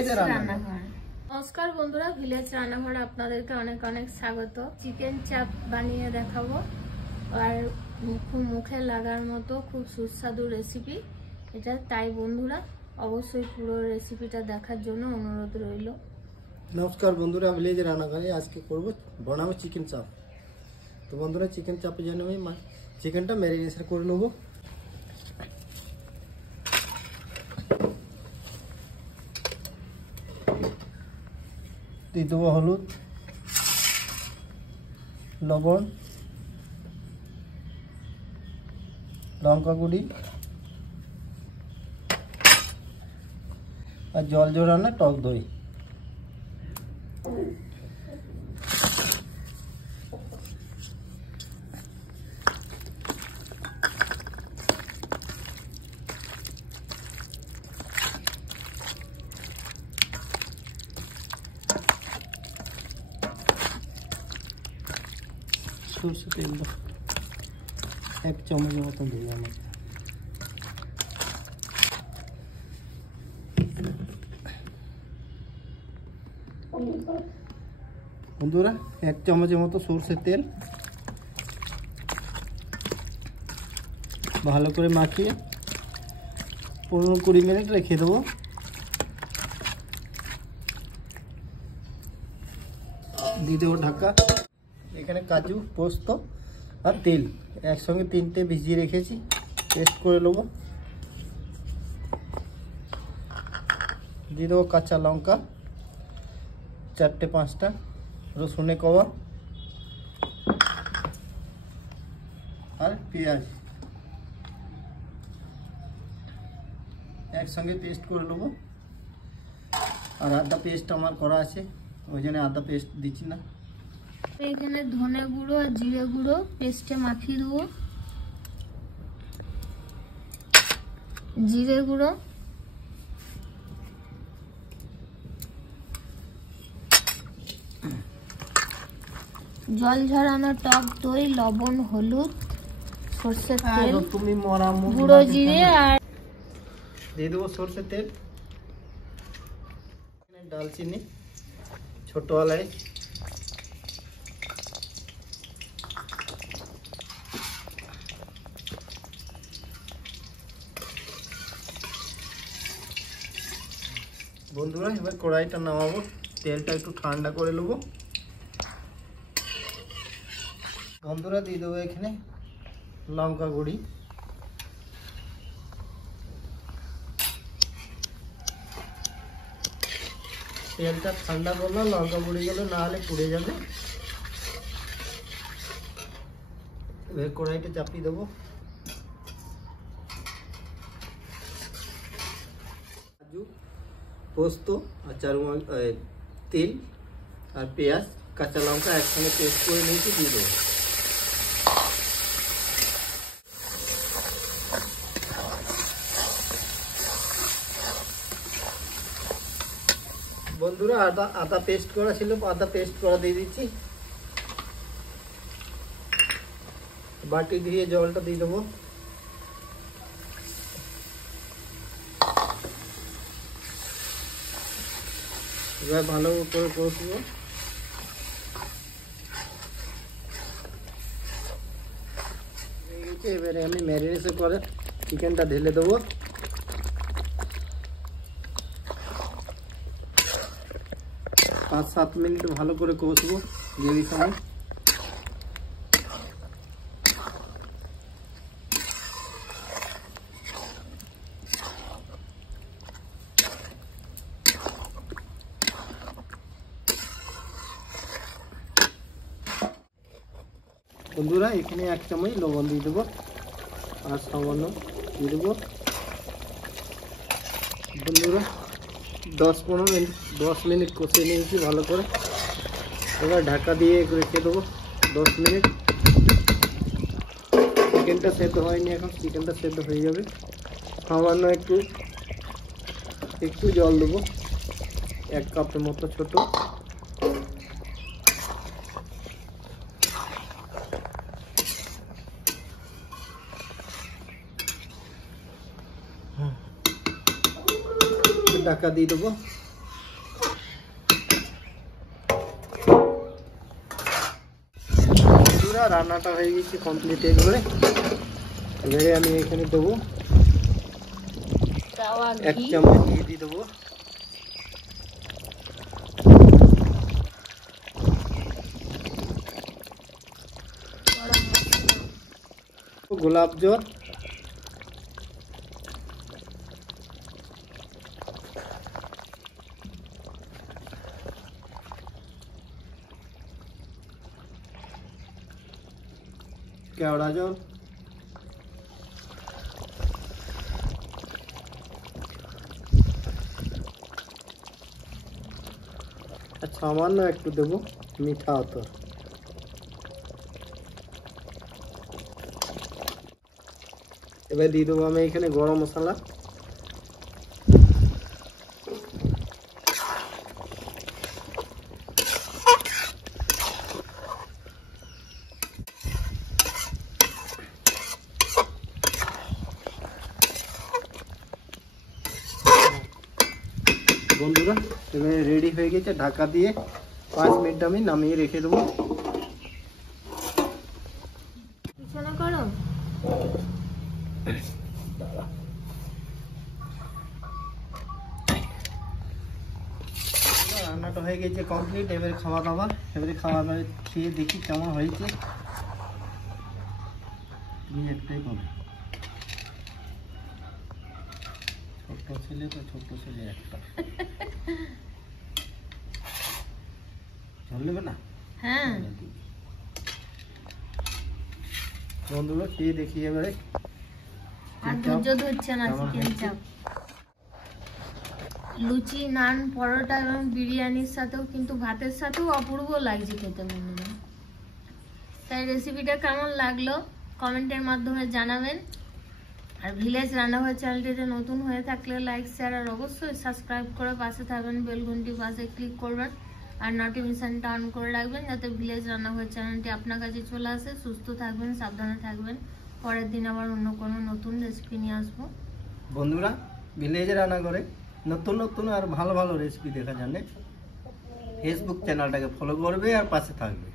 নমস্কার বন্ধুরা, ভিলেজ রান্নাঘরে আপনাদেরকে অনেক অনেক স্বাগত। চিকেন চাপ বানিয়ে দেখাবো, আর খুব মুখে লাগার মতো খুব সুস্বাদু রেসিপি এটা। তাই বন্ধুরা অবশ্যই পুরো রেসিপিটা দেখার জন্য অনুরোধ রইল। নমস্কার বন্ধুরা, ভিলেজ রান্নাঘরে আজকে বানাবো চিকেন চাপ। তো বন্ধুরা, চিকেন চাপের জন্য আমি চিকেনটা ম্যারিনেশন করে নেবো। দিয়ে দেবো হলুদ, লবণ, লঙ্কা গুঁড়ি আর জল জড়ানো টক দই। সরষে তেল 1 চামচ মতন দিয়ে আমার বন্ধুরা 1 চামচের মতো সরষের তেল ভালো করে মাখিয়ে 15-20 মিনিট রেখে দেবো। দিয়ে দেবো ঢাকা। এখানে কাজু, পোস্ত আর তেল একসঙ্গে 3টে ভিজিয়ে রেখেছি, পেস্ট করে নেবো। দিয়ে দেবো কাঁচা লঙ্কা 4-5টা, রসুনের কোয়া আর পেঁয়াজ একসঙ্গে পেস্ট করে নেবো। আর আদা পেস্ট আমার করা আছে, ওই জন্য আদা পেস্ট দিচ্ছি না। এখানে ধনে গুঁড়ো আর জিরে গুঁড়ো পেস্টে মাখিয়ে দেবো। জিরে গুঁড়ো, জল ঝরানো টক দই, লবণ, হলুদ, সরষের তেল, গুঁড়ো জিরে আর দিয়ে দেবো সরষের তেল, ডালচিনি ছোট এলাচ, বন্ধুরা এবার কড়াইটা নামাবো, তেলটা একটু ঠান্ডা করে নেবো। বন্ধুরা দিয়ে দেবো এখানে লঙ্কা গুঁড়ি, তেলটা ঠান্ডা করলাম, লঙ্কা গুঁড়ি গেলে না হলে পুড়ে যাবে। এবার কড়াইটা চাপিয়ে দেবো। কাজু, পোস্ত আর তেল আর পেঁয়াজ, কাঁচা লঙ্কা একসঙ্গে পেস্ট করে নিয়েছি, দিয়ে দেবো। বন্ধুরা আদা পেস্ট করা ছিল, আদা পেস্ট করা দিয়ে দিচ্ছি। বাটি দিয়ে জলটা দিয়ে দেবো। এবার ভালো করে কষবো। এবারে আমি ম্যারিনেশন করে চিকেনটা ঢেলে দেবো। 5-7 মিনিট ভালো করে কষবো গ্রেভির সঙ্গে। বন্ধুরা এখানে 1 চামচ লবণ দিয়ে দেবো আর সামান্য দিয়ে দেবো। বন্ধুরা 10 মিনিট কষিয়ে নিয়েছি ভালো করে। এবার ঢাকা দিয়ে রেখে দেবো 10 মিনিট। চিকেনটা সেদ্ধ হয়নি, এখন চিকেনটা সেদ্ধ হয়ে যাবে। সামান্য একটু জল দেবো, 1 কাপের মতো ছোট। ঢাকা দিয়ে দেবো বন্ধুরা রান্নাটা হয়ে গেছে কমপ্লিট। এবারে আমি এখানে দেবো 1 চামচ ঘি দিয়ে দেবো। গোলাপ জল, কেওড়া জল, আর সামান্য একটু দেবো মিঠা আতর। এবার দিয়ে দেবো আমি এখানে গরম মশলা, বন্ধুরা এবারে রেডি হয়ে গেছে। ঢাকা দিয়ে 5 মিনিট আমি নামিয়ে রেখে দেবো। পিছনে করো। রান্নাটা হয়ে গেছে কমপ্লিট। এবারে খাওয়া দাওয়া খেয়ে দেখি কেমন হয়েছে। একটাই পাবে, ছোট্ট ছেলে তো ছোট্ট ছেলে একটা ঝোল নেবে না। হ্যাঁ বন্ধুরা খেয়ে দেখি এবারে। আর ধৈর্য ধরছে না চিকেন চাপ। লুচি, নান, পরোটা এবং বিরিয়ানির সাথেও কিন্তু ভাতের সাথেও অপূর্ব লাগছে খেতে বন্ধুরা। তাই রেসিপিটা কেমন লাগলো কমেন্টের মাধ্যমে জানাবেন। আর ভিলেজ রান্নাঘর চ্যানেলটিতে নতুন হয়ে থাকলে লাইক, শেয়ার আর অবশ্যই সাবস্ক্রাইব করে পাশে থাকবেন। বেল ঘন্টি পাশে ক্লিক করবেন আর নোটিফিকেশনটা অন করে রাখবেন যাতে ভিলেজ রান্নাঘর চ্যানেলটি আপনার কাছে চলে আসে। সুস্থ থাকবেন, সাবধানে থাকবেন। পরের দিন আবার অন্য কোনো নতুন রেসিপি নিয়ে আসবো। বন্ধুরা ভিলেজ রান্নাঘরে নতুন নতুন আর ভালো ভালো রেসিপি দেখার জন্য ফেসবুক চ্যানেলটাকে ফলো করবে আর পাশে থাকবে।